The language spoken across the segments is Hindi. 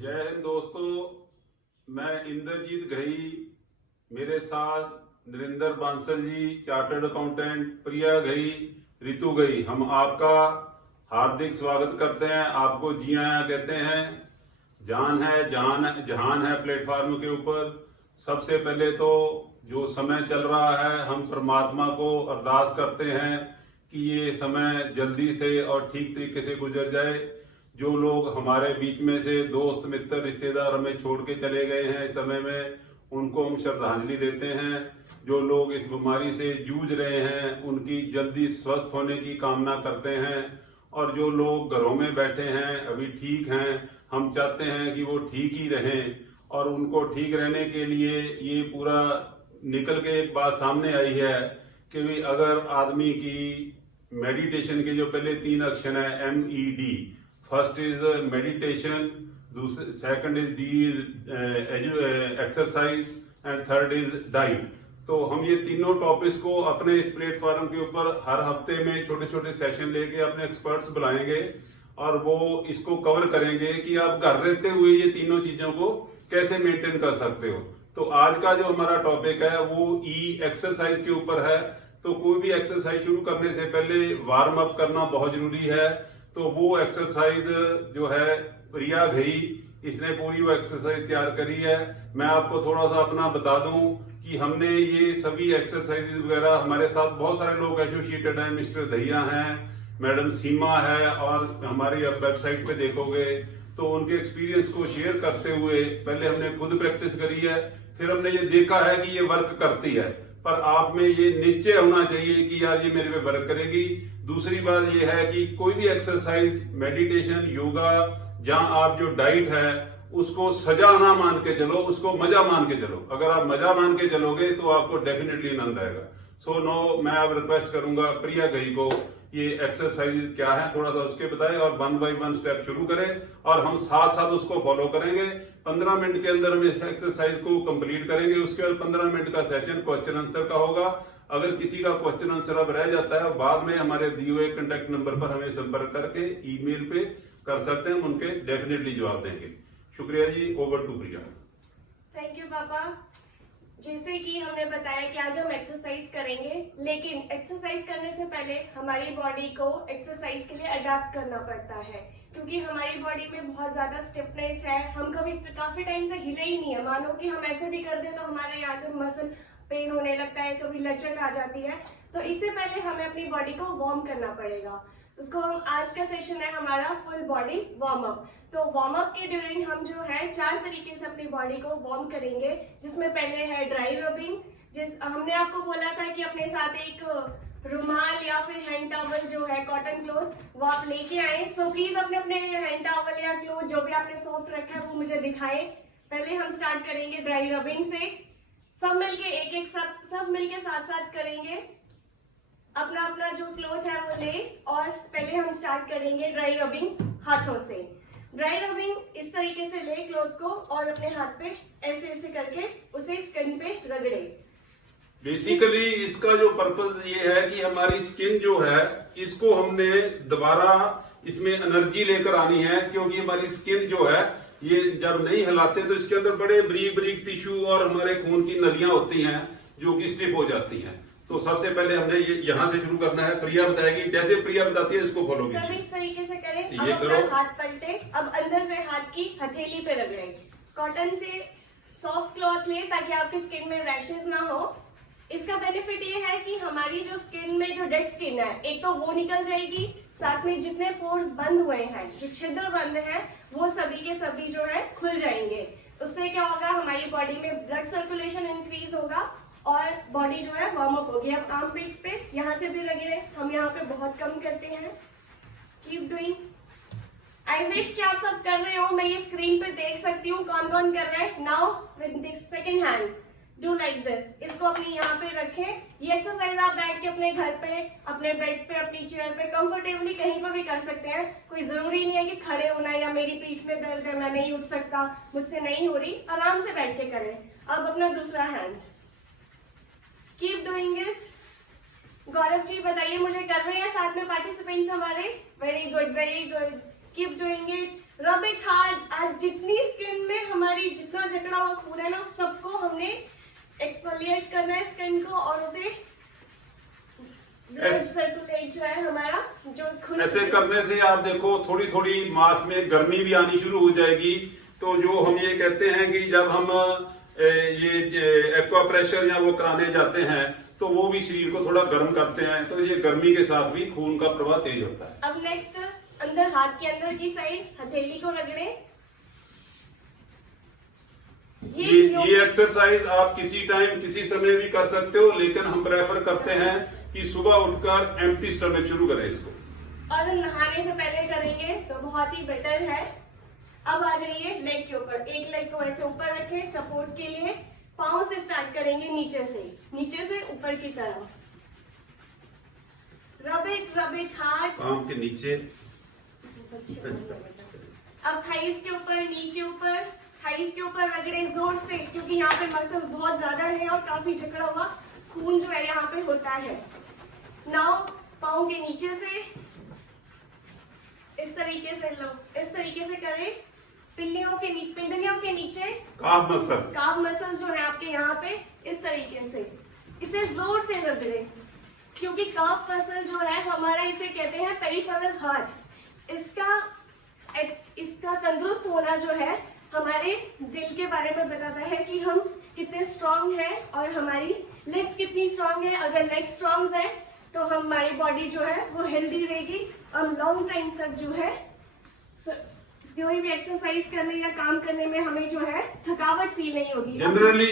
जय हिंद दोस्तों, मैं इंद्रजीत घई, मेरे साथ नरेंद्र बांसल जी, चार्टर्ड अकाउंटेंट, प्रिया घई, रितु घई। हम आपका हार्दिक स्वागत करते हैं। आपको जी आया कहते हैं। जान है जहान है प्लेटफॉर्म के ऊपर। सबसे पहले तो जो समय चल रहा है, हम परमात्मा को अरदास करते हैं कि ये समय जल्दी से और ठीक तरीके से गुजर जाए। जो लोग हमारे बीच में से दोस्त मित्र रिश्तेदार हमें छोड़ के चले गए हैं इस समय में, उनको हम श्रद्धांजलि देते हैं। जो लोग इस बीमारी से जूझ रहे हैं, उनकी जल्दी स्वस्थ होने की कामना करते हैं। और जो लोग घरों में बैठे हैं, अभी ठीक हैं, हम चाहते हैं कि वो ठीक ही रहें। और उनको ठीक रहने के लिए ये पूरा निकल के एक बात सामने आई है कि भी अगर आदमी की मेडिटेशन के जो पहले 3 अक्षर है MED, फर्स्ट इज मेडिटेशन, दूसरे second is D is exercise and third is diet. तो हम ये तीनों टॉपिक्स को अपने इस प्लेटफॉर्म के ऊपर हर हफ्ते में छोटे छोटे सेशन लेके अपने एक्सपर्ट्स बुलाएंगे और वो इसको कवर करेंगे कि आप घर रहते हुए ये तीनों चीजों को कैसे मेंटेन कर सकते हो। तो आज का जो हमारा टॉपिक है वो एक्सरसाइज के ऊपर है। तो कोई भी एक्सरसाइज शुरू करने से पहले वार्म अप करना बहुत जरूरी है। तो वो एक्सरसाइज जो है प्रिया घई, इसने पूरी वो एक्सरसाइज तैयार करी है। मैं आपको थोड़ा सा अपना बता दूं कि हमने ये सभी एक्सरसाइज वगैरह, हमारे साथ बहुत सारे लोग एसोसिएटेड हैं। मिस्टर दहिया हैं, मैडम सीमा है, और हमारी अब वेबसाइट पे देखोगे तो उनके एक्सपीरियंस को शेयर करते हुए पहले हमने खुद प्रैक्टिस करी है, फिर हमने ये देखा है कि ये वर्क करती है। पर आप में ये निश्चय होना चाहिए कि यार ये मेरे पे वर्क करेगी। दूसरी बात ये है कि कोई भी एक्सरसाइज, मेडिटेशन, योगा, जहां आप जो डाइट है उसको सजा ना मान के चलो, उसको मजा मान के चलो। अगर आप मजा मान के चलोगे तो आपको डेफिनेटली आनंद आएगा। सो नो, मैं अब रिक्वेस्ट करूंगा प्रिया घई को ये एक्सरसाइज क्या है थोड़ा सा उसके बताएं और 1 बाय 1 स्टेप शुरू करें और हम साथ साथ उसको फॉलो करेंगे। 15 मिनट के अंदर हम इस एक्सरसाइज को कंप्लीट करेंगे। उसके बाद 15 मिनट का सेशन क्वेश्चन आंसर का होगा। अगर किसी का क्वेश्चन आंसर अब रह जाता है, बाद में हमारे दिए हुए कॉन्टेक्ट नंबर पर हमें संपर्क करके ईमेल पे कर सकते हैं, हम उनके डेफिनेटली जवाब देंगे। शुक्रिया जी, over to Priya. Thank you पापा। जैसे कि हमने बताया कि आज हम एक्सरसाइज करेंगे, लेकिन एक्सरसाइज करने से पहले हमारी बॉडी को एक्सरसाइज के लिए अडेप्ट करना पड़ता है, क्योंकि हमारी बॉडी में बहुत ज्यादा स्टिफनेस है। हम कभी काफी टाइम से हिले ही नहीं है। मानो कि हम ऐसे भी कर दें तो हमारे यहाँ से मसल पेन होने लगता है, कभी लचक आ जाती है। तो इससे पहले हमें अपनी बॉडी को वार्म करना पड़ेगा। उसको हम, आज का सेशन है हमारा फुल बॉडी वार्म अप। तो वार्म अप के ड्यूरिंग हम जो है 4 तरीके से अपनी बॉडी को वार्म करेंगे, जिसमें पहले है ड्राई रबिंग। हमने आपको बोला था कि अपने साथ एक रुमाल या फिर हैंड टॉवल जो है कॉटन क्लॉथ, वो आप लेके आए। सो प्लीज अपने अपने हैंड टॉवल या क्लॉथ जो भी आपने सॉफ्ट रखा है वो मुझे दिखाएं। पहले हम स्टार्ट करेंगे ड्राई रबिंग से। सब मिलके सब मिलके साथ साथ करेंगे। अपना अपना जो क्लॉथ है वो ले, और पहले हम स्टार्ट करेंगे ड्राई रबिंग हाथों से। ड्राई रबिंग इस तरीके से ले क्लॉथ को और अपने हाथ पे ऐसे ऐसे करके उसे स्किन पे रगड़े। बेसिकली इसका जो पर्पज ये है कि हमारी स्किन जो है इसको हमने दोबारा इसमें एनर्जी लेकर आनी है, क्योंकि हमारी स्किन जो है ये जब नहीं हिलाते तो इसके अंदर बड़े बारीक बारीक टिश्यू और हमारे खून की नलियां होती हैं जो कि स्टिफ हो जाती हैं। तो सबसे पहले हमने ये यहाँ से शुरू करना है। प्रिया बताएगी, जैसे प्रिया बताती है इसको फॉलो कीजिए। सब इस तरीके से करें। अब ये अपना करो। हाथ पलटे, अब अंदर से हाथ की हथेली पे रगड़े। कॉटन से सॉफ्ट क्लॉथ ले ताकि आपकी स्किन में रैशेस ना हो। इसका बेनिफिट ये है कि हमारी जो स्किन में जो डेड स्किन है, एक तो वो निकल जाएगी, साथ में जितने पोर्स बंद हुए हैं, जो छिद्र बंद है, वो सभी के सभी जो है खुल जाएंगे। उससे क्या होगा, हमारी बॉडी में ब्लड सर्कुलेशन इंक्रीज होगा और बॉडी जो है वार्म अप होगी। अब आर्म पिट्स पे यहाँ से भी रगड़े, हम यहाँ पे बहुत कम करते हैं। Keep doing. आई विश कि आप सब कर रहे हो, मैं ये स्क्रीन पे देख सकती हूँ कौन कौन कर रहे हैं। Now with this second hand do like this. इसको अपनी यहाँ पे रखें। ये एक्सरसाइज आप बैठ के अपने घर पे, अपने बेड पे, अपनी चेयर पे कंफर्टेबली कहीं पर भी कर सकते हैं। कोई जरूरी नहीं है कि खड़े होना या मेरी पीठ में दर्द है, मैं नहीं उठ सकता, मुझसे नहीं हो रही। आराम से बैठ के करें। अब अपना दूसरा hand, keep doing it. Gaurav ji बताइए, मुझे कर रहे हैं साथ में पार्टिसिपेंट्स हमारे? Very good, very good. Keep doing it. Rub it hard. आज जितनी स्किन में हमारी जितना जकड़ा हुआ खून है ना, सबको हमने एक्सफोलिएट करना है स्किन को, और उसे ब्लड सर्कुलेट जो है हमारा जो खून, ऐसे करने से आप देखो थोड़ी थोड़ी मांस में गर्मी भी आनी शुरू हो जाएगी। तो जो हम ये कहते हैं कि जब हम ये एक्वा प्रेशर या वो कराने जाते हैं तो वो भी शरीर को थोड़ा गर्म करते हैं, तो ये गर्मी के साथ भी खून का प्रवाह तेज होता है। अब नेक्स्ट अंदर, हाथ के अंदर की साइड हथेली को रगड़े। ये एक्सरसाइज आप किसी टाइम किसी समय भी कर सकते हो, लेकिन हम प्रेफर करते हैं कि सुबह उठकर एम्प्टी स्टमक शुरू करें इसको, और हम नहाने से पहले करेंगे तो बहुत ही बेटर है। अब आ जाइए लेग के ऊपर, एक लेग को ऐसे ऊपर रखें सपोर्ट के लिए। पाँव से स्टार्ट करेंगे, नीचे से ऊपर की तरफ। Rub it hard. पाँव के नीचे। अब थाइस के ऊपर, नी के ऊपर, थाइस के ऊपर रगड़े जोर से, क्योंकि यहाँ पे मसल्स बहुत ज्यादा है और काफी जकड़ा हुआ खून जो है यहाँ पे होता है। नाउ पाँव के नीचे से इस तरीके से लो, इस तरीके से करें। पिंडलियों के नीचे काफ मसल जो है आपके यहाँ पे, इस तरीके से इसे जोर से रगड़े, क्योंकि काफ मसल जो है हमारा, इसे कहते हैं पेरिफेरल हार्ट। इसका तंदुरुस्त होना जो है हमारे दिल के बारे में बताता है कि हम कितने स्ट्रांग हैं और हमारी लेग्स कितनी स्ट्रांग है। अगर लेग्स स्ट्रांग है तो हमारी बॉडी जो है वो हेल्दी रहेगी और लॉन्ग टाइम तक जो है कोई भी एक्सरसाइज करने या काम करने में हमें जो है थकावट फील नहीं होगी।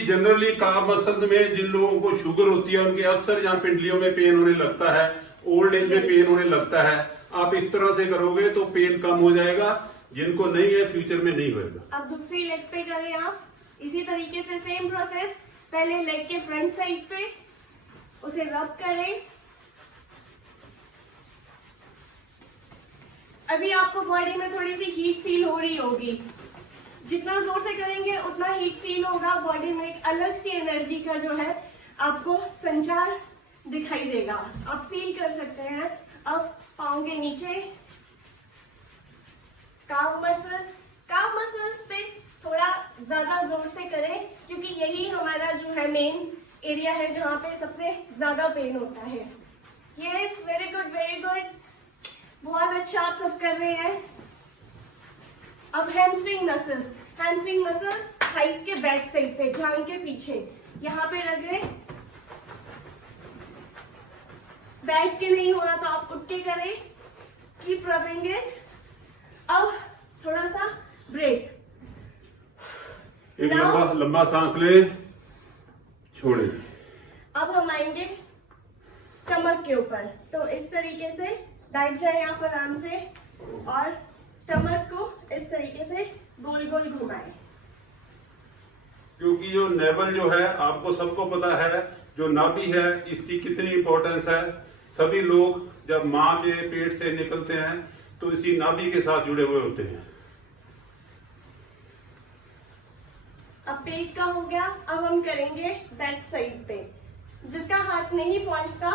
जनरली काफ मसल में जिन लोगों को शुगर होती है उनके अक्सर यहाँ पिंडलियों में पेन होने लगता है, ओल्ड एज में पेन होने लगता है। आप इस तरह से करोगे तो पेन कम हो जाएगा, जिनको नहीं है फ्यूचर में नहीं होगा। अब दूसरी लेग पे करें आप इसी तरीके से सेम प्रोसेस। पहले लेग के फ्रंट साइड पे उसे रब करें। अभी आपको बॉडी में थोड़ी सी हीट फील हो रही होगी, जितना जोर से करेंगे उतना हीट फील होगा बॉडी में। एक अलग सी एनर्जी का जो है आपको संचार दिखाई देगा, आप फील कर सकते हैं। अब पाँव के नीचे काफ मसल्स पे थोड़ा ज्यादा जोर से करें, क्योंकि यही हमारा जो है मेन एरिया है जहाँ पे सबसे ज्यादा पेन होता है। यस, वेरी गुड, बहुत अच्छा आप सब कर रहे हैं। अब हैमस्ट्रिंग मसल्स थाइस के बैक साइड पे, जांघ के पीछे, यहाँ पे रगड़े। बैठ के नहीं हो रहा तो आप उठ के करें। Keep rubbing it. अब थोड़ा सा ब्रेक, एक लंबा सांस ले, छोड़े। अब हम आएंगे स्टमक के ऊपर, तो इस तरीके से बैठ जाए आप आराम से और स्टमक को इस तरीके से गोल गोल घुमाएं। क्योंकि जो नेवल जो है आपको सबको पता है, जो नाभि है इसकी कितनी इंपॉर्टेंस है। सभी लोग जब माँ के पेट से निकलते हैं तो इसी नाभि के साथ जुड़े हुए होते हैं। अब पेट का हो गया। अब हम करेंगे बैक साइड पे, जिसका हाथ नहीं पहुंचता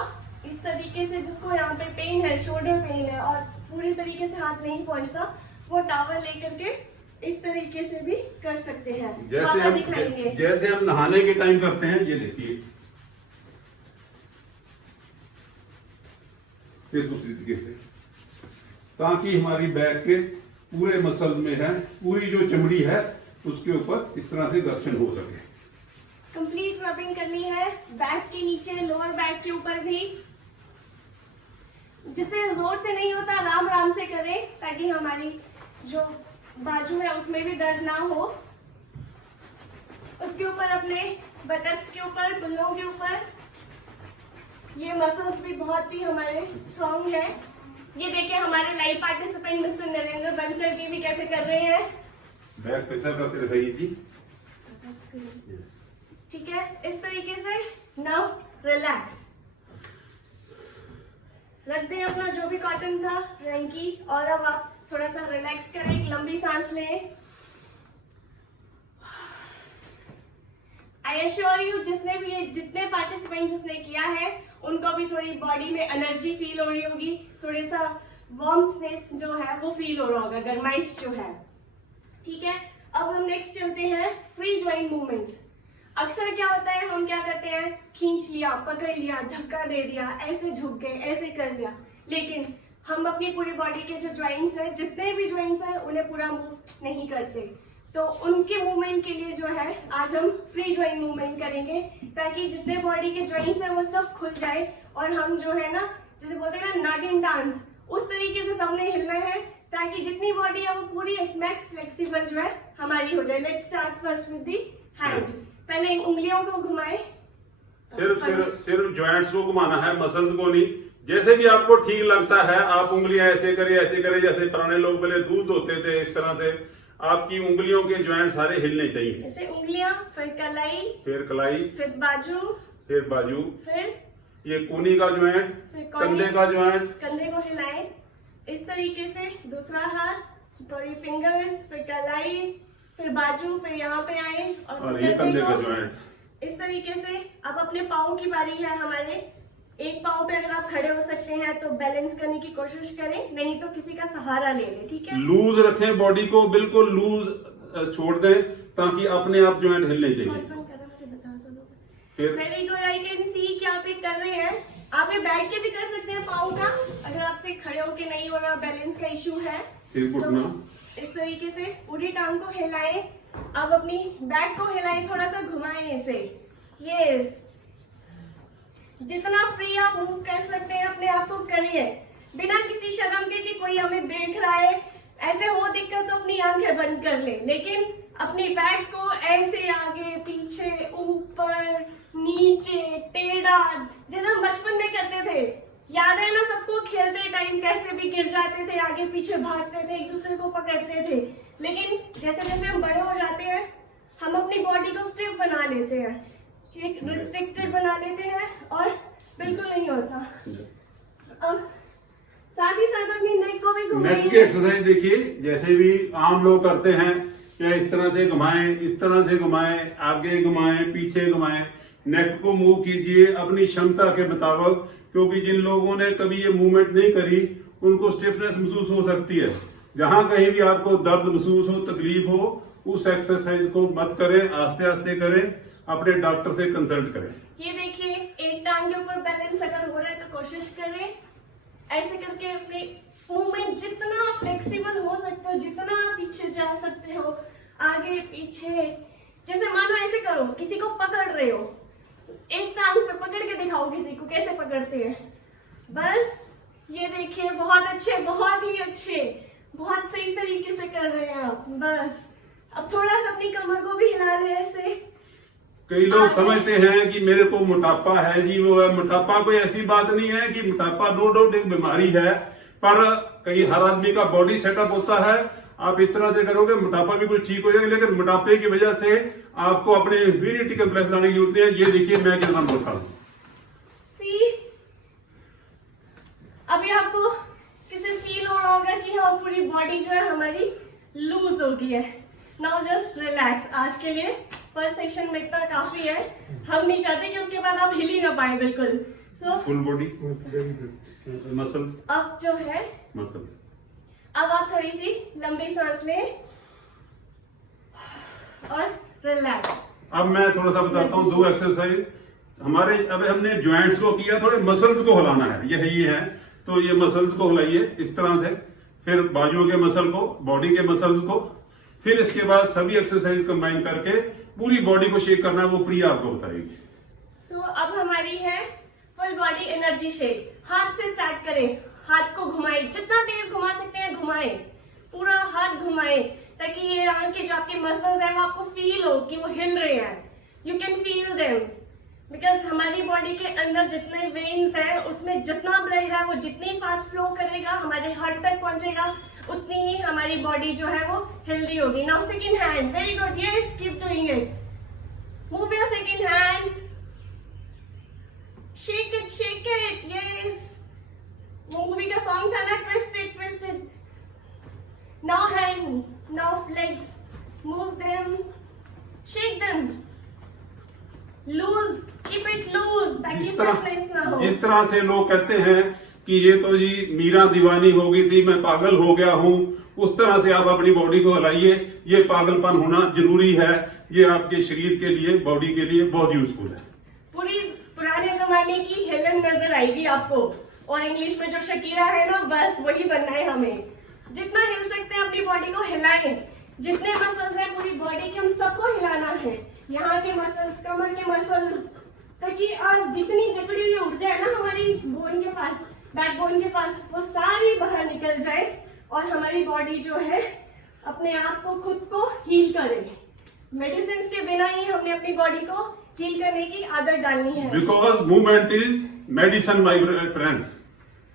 इस तरीके से, जिसको यहाँ पे पेन है, शोल्डर पेन है और पूरी तरीके से हाथ नहीं पहुंचता, वो टावल लेकर के इस तरीके से भी कर सकते हैं। जैसे हम नहाने के टाइम करते हैं, ये देखिए, फिर दूसरी तरीके से, ताकि हमारी बैक के पूरे मसल में है, पूरी जो चमड़ी है उसके ऊपर इस तरह से घर्षण हो सके। कंप्लीट रबिंग करनी है बैक के नीचे, लोअर बैक के ऊपर भी। जिसे जोर से नहीं होता आराम आराम से करें, ताकि हमारी जो बाजू है उसमें भी दर्द ना हो। उसके ऊपर अपने बटक्स के ऊपर, कुल्लों के ऊपर, ये मसल्स भी बहुत ही हमारे स्ट्रॉन्ग है। ये देखिए हमारे live participant mister Narendra Bansal ji भी कैसे कर रहे हैं। बैक प्रेशर करके दिखाइए जी। ठीक है, इस तरीके से। नाउ रिलैक्स, रख दें अपना जो भी कॉटन था रंकी, और अब आप थोड़ा सा रिलैक्स करें, एक लंबी सांस लें। आई एश्योर यू, जितने पार्टिसिपेंट जिसने किया है उनको भी थोड़ी बॉडी में एनर्जी फील हो रही होगी, थोड़ा सा वार्मनेस जो है वो फील हो रहा होगा, गर्माइश जो है। ठीक है, अब हम नेक्स्ट चलते हैं फ्री ज्वाइंट मूवमेंट्स। अक्सर क्या होता है, हम क्या करते हैं, खींच लिया, पकड़ लिया, धक्का दे दिया, ऐसे झुक गए, ऐसे कर लिया, लेकिन हम अपनी पूरी बॉडी के जो ज्वाइंट्स हैं, जितने भी ज्वाइंट्स हैं, उन्हें पूरा मूव नहीं करते। तो उनके मूवमेंट के लिए जो है आज हम फ्री ज्वाइंट मूवमेंट करेंगे, ताकि जितने बॉडी के ज्वाइंट्स हैं वो सब खुल जाए और हम जो है ना, जैसे बोलते हैं ना नागिन डांस, उस तरीके से सबने हिलना है, ताकि जितनी बॉडी है वो पूरी एक मैक्स फ्लेक्सिबल जो है हमारी हो जाए। Let's start first with the hand. पहले उंगलियों को घुमाएं, सिर्फ जॉइंट्स को घुमाना है, मसल्स को नहीं। जैसे भी आपको ठीक लगता है आप उंगलियां ऐसे करें, जैसे पुराने लोग पहले दूध होते थे, इस तरह से आपकी उंगलियों के जॉइंट सारे हिलने चाहिए। ऐसे उंगलियां, फिर कलाई, फिर बाजू, फिर ये कूनी का जॉइंट, कंधे का जॉइंट, कंधे को हिलाएं इस तरीके से। दूसरा हाथ, थोड़ी फिंगर्स, फिर कलाई, फिर बाजू, फिर यहाँ पे आए और ये कंधे का जॉइंट। इस तरीके से अब अपने पाँव की बारी है हमारे। एक पाँव पे अगर आप खड़े हो सकते हैं तो बैलेंस करने की कोशिश करें, नहीं तो किसी का सहारा ले लें, ठीक है। लूज रखें बॉडी को, बिल्कुल लूज छोड़ दें, ताकि अपने आप जॉइंट हिलने चाहिए। फिर वेरी गुड, आई कैन सी कि आप ये कर रहे हैं। आप ये बैठ के भी कर सकते हैं पाँव का, अगर आपसे खड़े होके नहीं हो रहा, बैलेंस का इशू है। फिर घुटना, इस तरीके से पूरी टांग को हिलाएं। अब अपनी बैक को हिलाएं, थोड़ा सा घुमाएं इसे। यस, जितना फ्री आप मूव कर सकते हैं अपने आप को करिए, बिना किसी शर्म के कि कोई हमें देख रहा है। ऐसे हो दिक्कत तो अपनी आंखें बंद कर ले, लेकिन अपनी बैक को ऐसे आगे पीछे, ऊपर नीचे, टेढ़ा, जैसे हम बचपन में करते थे, याद है ना सबको, खेलते टाइम कैसे भी गिर जाते थे, आगे पीछे भागते थे, एक दूसरे को पकड़ते थे। लेकिन जैसे जैसे हम बड़े हो जाते हैं, हम अपनी बॉडी को स्टिफ बना लेते हैं, एक रिस्ट्रिक्टेड बना लेते हैं और बिल्कुल नहीं होता। अब साथ ही साथ अपनी नेक को भी घुमाएं। नेक की एक्सरसाइज देखिए, जैसे भी आम लोग करते हैं, क्या इस तरह से घुमाएं, इस तरह से घुमाएं, आगे घुमाएं, पीछे घुमाएं, नेक को मूव कीजिए अपनी क्षमता के मुताबिक, क्योंकि जिन लोगों ने कभी ये मूवमेंट नहीं करी उनको स्टिफनेस महसूस हो सकती है। जहां कहीं भी आपको दर्द महसूस हो, तकलीफ हो, उस एक्सरसाइज को मत करें, आस्ते आस्ते करें, अपने डॉक्टर से कंसल्ट करें। ये देखिए, एक टांग के ऊपर बैलेंस अगर हो रहा है तो कोशिश करें ऐसे करके अपने मूवमेंट जितना फ्लेक्सिबल हो सकते हो, जितना पीछे जा सकते हो, आगे पीछे। जैसे मानो ऐसे करो, किसी को पकड़ रहे हो, एक टांग पे पकड़ के दिखाओ किसी को कैसे पकड़ते हैं। बस ये देखिए, बहुत अच्छे, बहुत ही अच्छे, बहुत सही तरीके से कर रहे हैं आप। बस अब थोड़ा सा अपनी कमर को भी हिला लें ऐसे। कई लोग समझते हैं कि मेरे को मोटापा है जी, वो है। मोटापा कोई ऐसी बात नहीं है कि मोटापा नो डाउट एक बीमारी है, पर कई हर आदमी का बॉडी सेटअप होता है। आप इस तरह से करोगे मोटापा भी कुछ ठीक हो जाएगा, लेकिन मोटापे की वजह से आपको अपने विरिटी कम्प्लेक्स लाने की जरूरत है। ये देखिए मैं कितना बोलता हूँ। अभी आपको किसी फील हो रहा होगा कि हाँ पूरी बॉडी जो है हमारी लूज हो गई है। Now just relax. आज के लिए फर्स्ट सेशन में इतना काफी है, हम नहीं चाहते कि उसके बाद आप हिल ही ना पाए बिल्कुल। सो फुल बॉडी मसल, अब जो है मसल, अब आप थोड़ी सी लंबी सांस लें और रिलैक्स। अब मैं थोड़ा सा बताता हूँ दो एक्सरसाइज हमारे। अब हमने ज्वाइंट्स को किया, थोड़े मसल्स को हिलाना है। ये है, तो ये मसल्स को हिलाइए इस तरह से, फिर बाजुओं के मसल को, बॉडी के मसल्स को, फिर इसके बाद सभी एक्सरसाइज कंबाइन करके पूरी बॉडी को शेक करना है। वो प्रिया आपको बताएगी। सो अब हमारी है फुल बॉडी एनर्जी शेक। हाथ से स्टार्ट करें, हाथ को घुमाएं, जितना तेज घुमा सकते हैं घुमाएं, पूरा हाथ घुमाएं, ताकि ये आंखें जो आपके मसल्स हैं वो आपको फील हो कि वो हिल रहे हैं। You can feel them, because हमारी बॉडी के अंदर जितने वेन्स हैं उसमें जितना ब्लड है वो जितनी फास्ट फ्लो करेगा, हमारे हार्ट तक पहुंचेगा, उतनी ही हमारी बॉडी जो है वो हेल्दी होगी। Now second hand, very good, yes keep doing it. Move your second hand, shake it, yes. वो मूवी का सॉन्ग था ना, twist it. Now hand, now legs, move them, shake them, loose, keep it loose ताकि स्टिफनेस ना हो। जिस तरह से लोग कहते हैं कि ये तो जी मीरा दीवानी हो गई थी, मैं पागल हो गया हूँ, उस तरह से आप अपनी बॉडी को हिलाइए। ये पागलपन होना जरूरी है, ये आपके शरीर के लिए, बॉडी के लिए बहुत यूजफुल है। पूरी पुराने जमाने की हेलन नजर आएगी आपको, और इंग्लिश में जो शकीरा है ना, बस वही बनना है हमें। जितना हिल सकते हैं अपनी बॉडी को हिलाएं, जितने मसल्स हैं पूरी बॉडी के, हम सबको हिलाना है। यहाँ के मसल्स, कमर के मसल्स, ताकि आज जितनी जकड़ी हुई ऊर्जा है ना हमारी बोन के पास, बैकबोन के पास, वो सारी बाहर निकल जाए और हमारी बॉडी जो है अपने आप को, खुद को हील करे। मेडिसिन के बिना ही हमने अपनी बॉडी को हील करने की आदत डालनी है। Because movement is medicine my friends.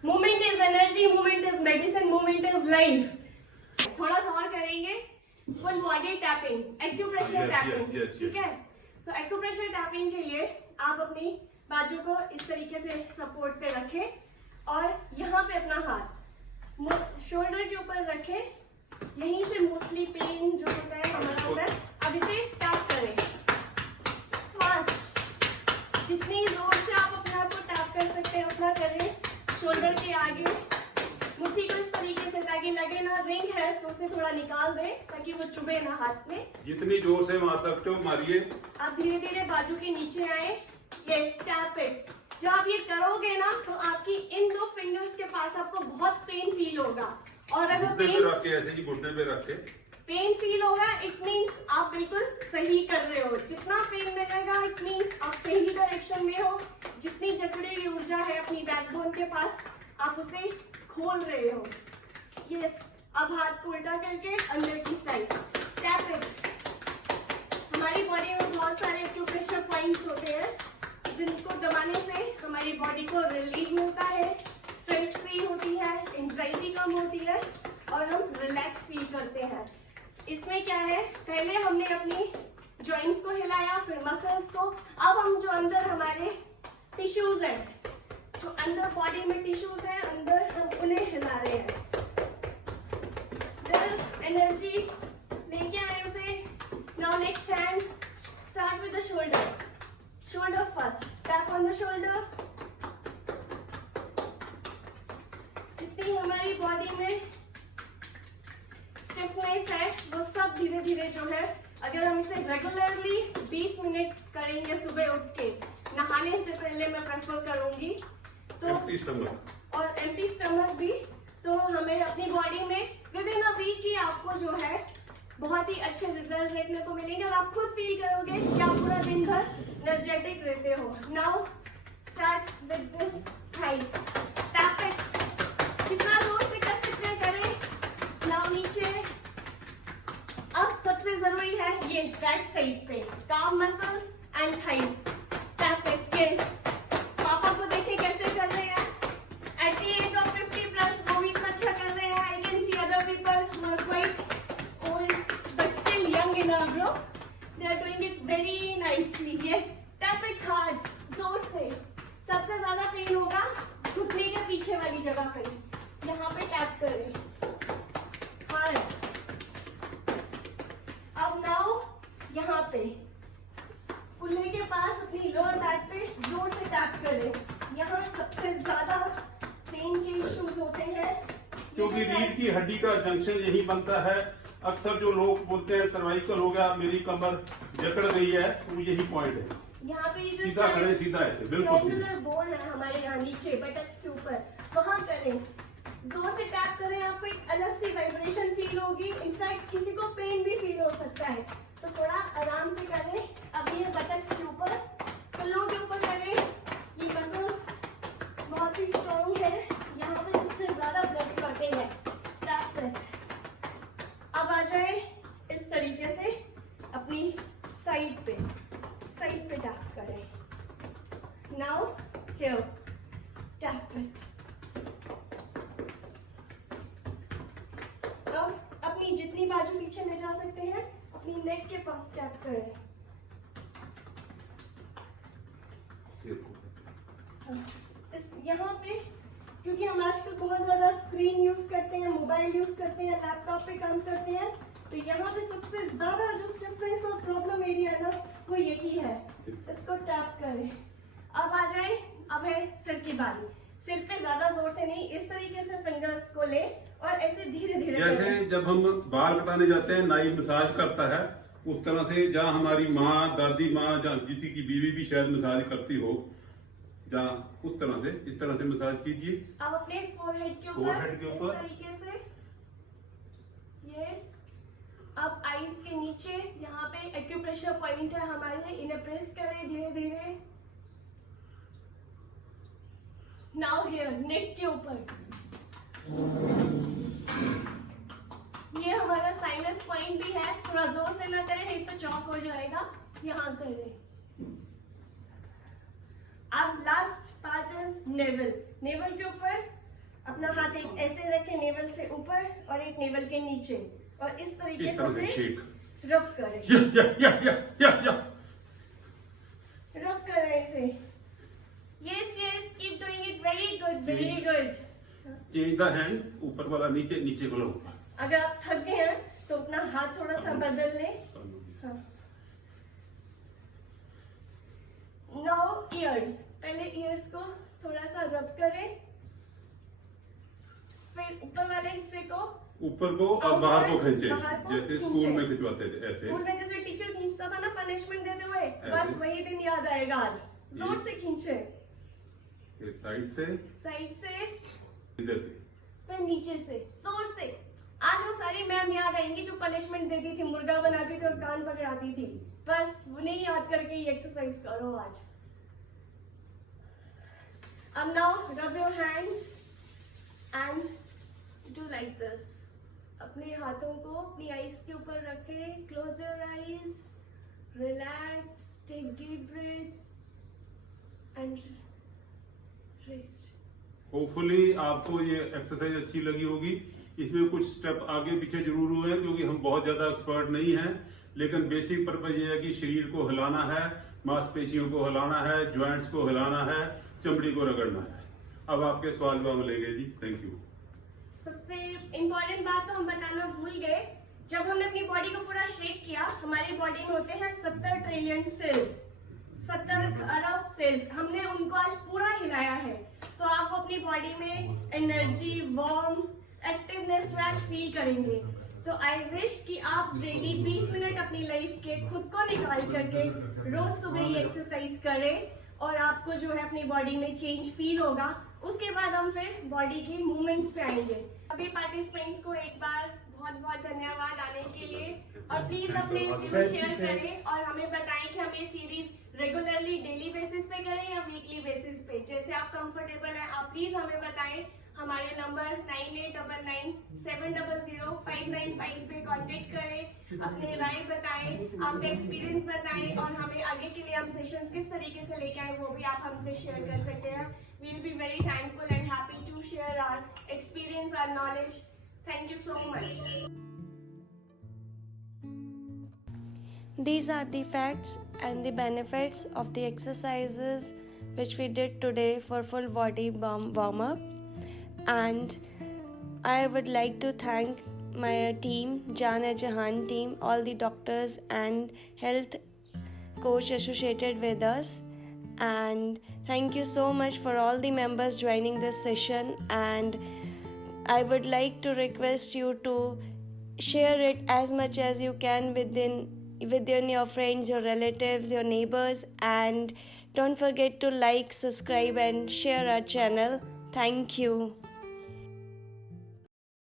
Movement is energy, movement is medicine, movement is life. थोड़ा सा और करेंगे, full body tapping, acupressure tapping, ठीक है। तो एक्यूप्रेशर टैपिंग के लिए आप अपनी बाजू को इस तरीके से सपोर्ट पे रखें और यहाँ पे अपना हाथ शोल्डर के ऊपर रखें। यहीं से मोस्टली पेन जो होता है हमारा होता है। अब इसे टैप करें फास्ट, जितनी जोर से आप अपने आप को टैप कर सकते हैं उतना करें। शोल्डर के आगे मुट्ठी को इस तरीके से, ताकि लगे ना रिंग है तो उसे थोड़ा निकाल दें ताकि वो चुभे ना हाथ में। जितनी जोर से मार सकते हो मारिए। आप धीरे धीरे बाजू के नीचे आए। Yes, tap it. जब आप ये करोगे ना तो आपकी इन दो फिंगर्स के पास आपको बहुत पेन फील होगा, और अगर घुटने पे रख के, ऐसे ही घुटने पे रख के पेन फील होगा, इट मीन्स आप बिल्कुल सही कर रहे हो। जितना पेन मिलेगा इट मीन्स आप सही डायरेक्शन में हो। जितनी जकड़ी हुई ऊर्जा है अपनी बैकबोन के पास, आप उसे खोल रहे हो। यस, अब हाथ को उल्टा करके अंदर की साइड टैप इट। हमारी बॉडी में बहुत सारे एक्यूप्रेशर पॉइंट्स होते हैं जिनको दबाने से हमारी बॉडी को रिलीफ मिलता है, स्ट्रेस फ्री होती है, एंजाइटी कम होती है और हम रिलैक्स फील करते हैं। इसमें क्या है, पहले हमने अपनी जॉइंट्स को हिलाया, फिर मसल्स को। अब हम जो अंदर हमारे टिश्यूज हैं, जो अंदर बॉडी में टिश्यूज हैं अंदर, हम उन्हें हिला रहे हैं। एनर्जी लेके आए उसे। Now next hand, start with the shoulder. Shoulder first, tap on the shoulder. जितनी हमारी बॉडी में स्टिफनेस है वो सब धीरे धीरे जो है, अगर हम इसे रेगुलरली 20 मिनट करेंगे सुबह उठ के, नहाने से पहले मैं प्रेफर करूंगी तो, एम्प्टी स्टमक और एम्प्टी स्टमक भी, तो हमें अपनी बॉडी में विद इन अ वीक ही आपको जो है बहुत ही अच्छे रिजल्ट देखने को मिलेंगे और आप खुद फील करोगे कि आप पूरा दिन भर एनर्जेटिक रहते हो। Now start with this thighs, tap it. जितना जोर से कर सकते हैं करें। नाउ नीचे। अब सबसे जरूरी है ये बैक साइड पे, काम muscles and thighs, tap it. Yes, पापा को देखें कैसे कर रहे हैं। एट द एज ऑफ 50+ वो भी इतना अच्छा कर रहे हैं। I can see other people who are quite old but still young in our group, they are doing it very nicely. Yes, tap it hard, जोर से। सबसे ज्यादा पेन होगा घुटने के पीछे वाली जगह पे, यहाँ पे टैप करें hard। अब नाउ यहाँ पे कुल्ले के पास अपनी लोअर बैक पे जोर से टैप करें। यहाँ सबसे ज्यादा पेन के इश्यूज होते हैं क्योंकि रीढ़ की हड्डी का जंक्शन यही बनता है। अक्सर जो लोग बोलते हैं सर्वाइकल हो गया, मेरी कमर जकड़ गई है, तो यही पॉइंट है। यहाँ पे जो सीधा खड़े, सीधा ऐसे, बिल्कुल सीधा। बोन है हमारे यहाँ नीचे बटक्स के ऊपर, वहाँ करें। जोर से टैप करें, आपको एक अलग सी वाइब्रेशन फील होगी। इनफैक्ट किसी को पेन भी फील हो सकता है, तो थोड़ा आराम से करें। अब ये बटक्स के ऊपर, पल्लों के ऊपर करें। ये मसल्स बहुत ही स्ट्रॉन्ग है, यहाँ पे सबसे ज्यादा ब्लड करते हैं। Tap it. अब आ जाए इस तरीके से अपनी साइड पे टैप करें। Now here, tap it. अब अपनी जितनी बाजू पीछे ले जा सकते हैं, अपनी नेक के पास टैप करें। इस यहाँ पे, क्योंकि हम आजकल बहुत ज्यादा स्क्रीन यूज करते हैं, मोबाइल यूज करते हैं, लैपटॉप पे काम करते हैं, तो यहाँ पे सबसे ज्यादा जो स्टिफनेस और प्रॉब्लम एरिया है ना, वो यही है। इसको टैप करें। अब आ जाए, अब है सिर की बारी। सिर पे ज्यादा जोर से ले और ऐसे धीरे धीरे जैसे जब हम बाल कटाने जाते हैं नाई मसाज करता है, उस तरह से जहाँ हमारी माँ, दादी माँ, जहाँ किसी की बीवी भी शायद मसाज करती हो, जहाँ उस तरह से इस तरह से मसाज कीजिए। अब अपने फोरहेड के ऊपर इस तरीके से। यस। अब आईज के नीचे यहाँ पे एक्यूप्रेशर पॉइंट है हमारे, इन्हें प्रेस करें धीरे धीरे। नाउ हियर नेक के ऊपर, ये हमारा साइनस पॉइंट भी है, थोड़ा जोर से ना करें नहीं तो चौक हो जाएगा। यहाँ करें। अब last part is naval. Naval के ऊपर अपना हाथ एक ऐसे रखें नेवल से ऊपर और एक नेवल के नीचे, और इस तरीके से रब करें। रब करें इसे। Yes yes, keep doing it, very good very good. Change the hand, ऊपर वाला नीचे, नीचे वाला ऊपर। अगर आप थक गए हैं तो अपना हाथ थोड़ा सा बदल लें। हाँ। नाउ ईयर्स, पहले ईयर्स को थोड़ा सा रब करें, फिर ऊपर वाले हिस्से को, ऊपर को और बाहर को खींचे, जैसे खींचे। स्कूल में खिंचवाते थे ऐसे। स्कूल में जैसे टीचर खींचता था ना पनिशमेंट देते हुए, बस वही दिन याद आएगा आज। जोर से खींचे, साइड से, साइड से, इधर से, फिर नीचे से, जोर से। आज वो सारी मैम याद आएंगी जो पनिशमेंट देती थी, मुर्गा बनाती थी और कान पकड़ाती थी। बस उन्हें याद करके ये एक्सरसाइज करो आज। अब now rub your hands and do like this. अपने हाथों को अपनी आईज के ऊपर रखें, close your eyes, relax, take deep breath and rest. Hopefully आपको ये एक्सरसाइज अच्छी लगी होगी। इसमें कुछ स्टेप आगे पीछे जरूर हुए हैं क्योंकि हम बहुत ज्यादा एक्सपर्ट नहीं हैं, लेकिन बेसिक पर्पज ये है कि शरीर को हिलाना है, मांसपेशियों को हिलाना है, ज्वाइंट्स को हिलाना है, चमड़ी को रगड़ना है। अब आपके सवाल जवाब लेंगे जी। Thank you. सबसे इम्पोर्टेंट बात तो हम बताना भूल गए, जब हमने अपनी बॉडी को पूरा शेक किया, हमारी बॉडी में होते हैं 70 ट्रिलियन सेल्स, 70 अरब सेल्स। हमने उनको आज पूरा हिलाया है। सो आप अपनी बॉडी में एनर्जी, वार्म, एक्टिवनेस जो आज फील करेंगे। सो आई विश कि आप डेली 20 मिनट अपनी लाइफ के खुद को निकाल करके रोज सुबह ये एक्सरसाइज करें और आपको जो है अपनी बॉडी में चेंज फील होगा। उसके बाद हम फिर बॉडी की मूवमेंट्स पे आएंगे। सभी पार्टिसिपेंट्स को एक बार बहुत बहुत धन्यवाद आने के लिए, और प्लीज अपने वीडियो शेयर करें और हमें बताएं कि हम ये सीरीज रेगुलरली डेली बेसिस पे करें या वीकली बेसिस पे, जैसे आप कंफर्टेबल हैं आप प्लीज हमें बताएं। हमारे नंबर 9899700595 पे कांटेक्ट करें, अपने राय बताएं, आपका एक्सपीरियंस बताएं, और हमें आगे के लिए हम सेशंस किस तरीके से लेके आए वो भी आप हमसे शेयर कर सकते हैं। We will be very thankful and happy to share our experience, our knowledge. Thank you so much. These are the facts and the benefits of the exercises which we did today for full body warm up, and I would like to thank my team, Jaan Jahan team, all the doctors and health coach associated with us, and thank you so much for all the members joining this session. And I would like to request you to share it as much as you can within your friends, your relatives, your neighbors, and don't forget to like, subscribe and share our channel. Thank you.